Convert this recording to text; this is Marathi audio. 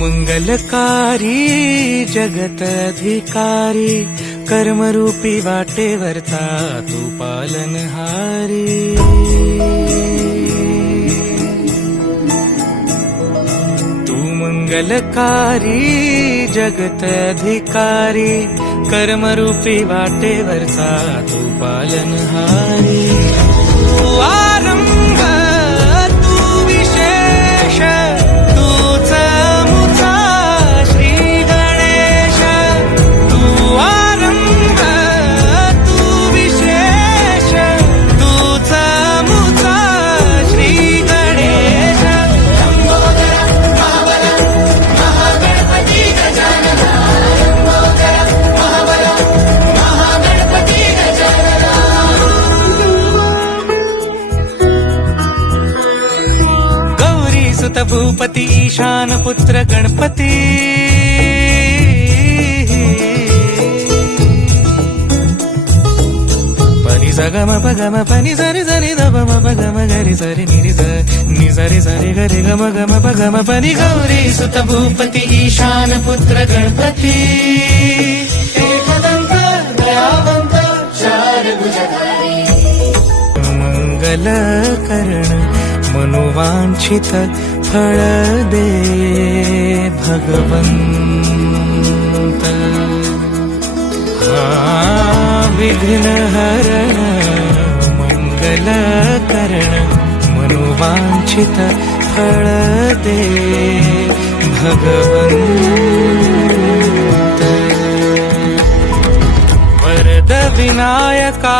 मंगलकारी जगत अधिकारी, कर्मरूपी वाटेवरचा तू पालनहारी। तू मंगलकारी जगत अधिकारी, कर्मरूपी वाटेवरचा तू पालनहारी। तू आरंभ तू विशेष, तूच मुचा श्री गणेश। तू आरंभ तू विशेष, तूच मुचा श्री गणेश। सुत भूपती ईशान पुत्र गणपती, पनी सगम पगम पनी सरी सरी दब म पगम गरी सरी निरी नि सरी सरी गरी गम गम पगम पनी। गौरी सुत भूपती ईशान पुत्र गणपती, एकदंत दयावंत चार भुजधारी। मंगल कर्ण मनोवांछित फळ दे भगवंत। विघ्न हरण मंगल कर्ण मनोवांछित फळ दे भगवंत। वरद विनायका